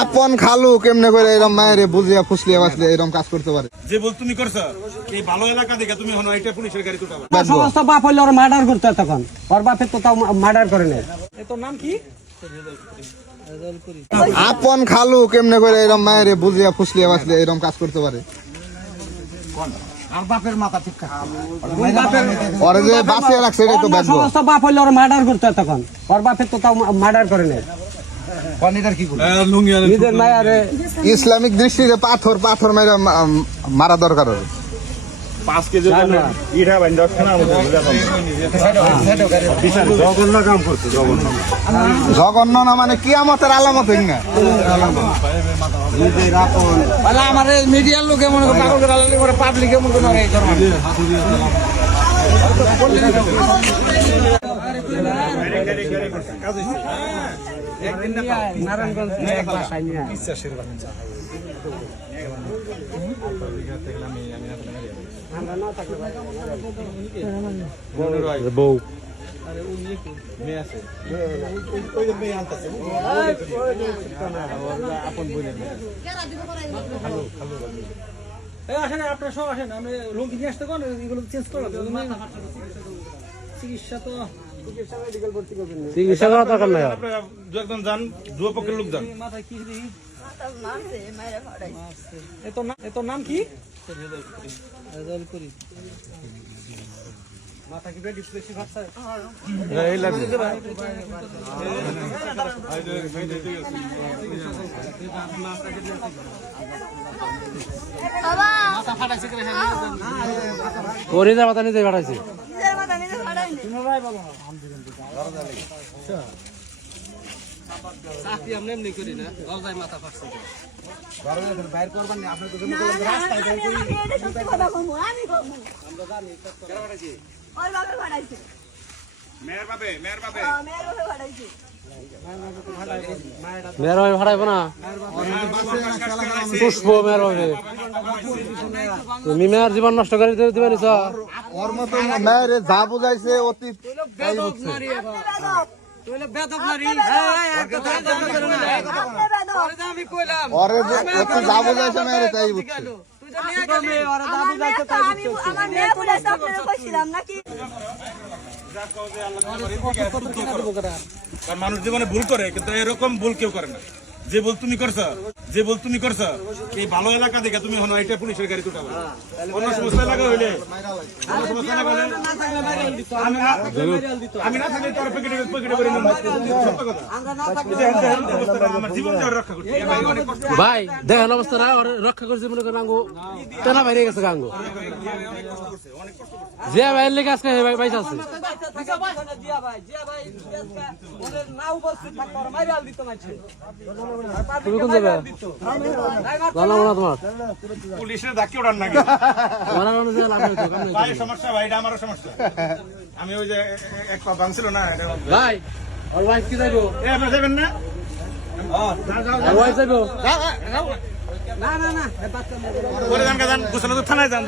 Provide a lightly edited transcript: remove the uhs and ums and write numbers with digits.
আপন খালু কেমনে করে এরকম মায়ের বুঝিয়া ফুসলিয়া বাসলে এরকম কাজ করতে পারে? যে বল তুমি করছো এই ভালো এলাকা দেখে তুমি হনো এটা পুলিশের গাড়ি তুটাবা। সমস্ত বাপ হইলে ওর মার্ডার করতে তখন ওর বাপের তো তাও মার্ডার করে নেই। তোর নাম কি? আপন খালু কেমনে করে এরকম মায়ের বুঝিয়া ফুসলিয়া বাসলে এরকম কাজ করতে পারে? আর বাপের মাথা ঠিক ওরে যে বাঁচিয়ে রাখছে এটাই তো ব্যাড। সমস্ত বাপ হইলে ওর মার্ডার করতে তখন ওর বাপের তো তাও মার্ডার করে নেই। নিজের মায়ারে ইসলামিক দৃষ্টিতে পাথর পাথর মেরে মারা দরকার হবে। 5 কেজি ইটা বাইন্ড না আমাদের জঘন্য কাম করছে। জঘন্য না মানে কিয়ামতের আলামত না। আমার মিডিয়ার লোকে মনে করে পাগল করে আলাদা করে পাবলিকে মনে করে এই ধর্ম নারায়ণগঞ্জ এক বাসায় নিয়ে বিশ্বাসের বাচ্চা বউ আপনার সব আসেন আমি রোগী নিয়ে আসতে কোন এগুলো চেঞ্জ করো চিকিৎসা তো চিকিৎসা করা দরকার নাই। আপনারা একদম যান দুপক্ষের লোক যান। মাথায় কি এত নাম কি? মাথা কি বেশি ভাবছে এই লাগবে ওরে মাথা নিজে ফাটাইছে মাথা ফাটছে বাইর করবেন না আপনার মেয়ের ভাবে ভাড়াইব না পুষ্প মেয়ের ভাবে তুমি মেয়ের জীবন নষ্ট করে দিবে নিছ। ওর মতো মায়ের যা বুঝাইছে অতি ওরে অতি যা বুঝাইছে মায়ের তাই বুঝছে। মানুষ জীবনে ভুল করে কিন্তু এরকম ভুল কেউ করে না। যে বল তুমি করছো এই ভালো এলাকা দেখে তুমি হনো এটা পুলিশের গাড়ি তুটাবা। অন্য সমস্ত এলাকা হইলে আমি না থাকলে তোর পকেটে করে নেব। আমার জীবন রক্ষা করতে ভাই দেখেন অবস্থা রক্ষা করছে মনে করেন আঙ্গো টানা বাইরে গেছে গাঙ্গো যে ভাইয়ের লেগে আজকে বাইস আছে তুমি কোন যাবে জানাবো না তোমার পুলিশের ডাকি ওড়ান না ভাই সমস্যা ভাই এটা আমারও সমস্যা। আমি ওই যে এক পা ভাঙছিল না ভাই ওর ওয়াইফ কি যাইবো আপনার যাবেন না ওয়াইফ যাইবো না গোসল থানায় যান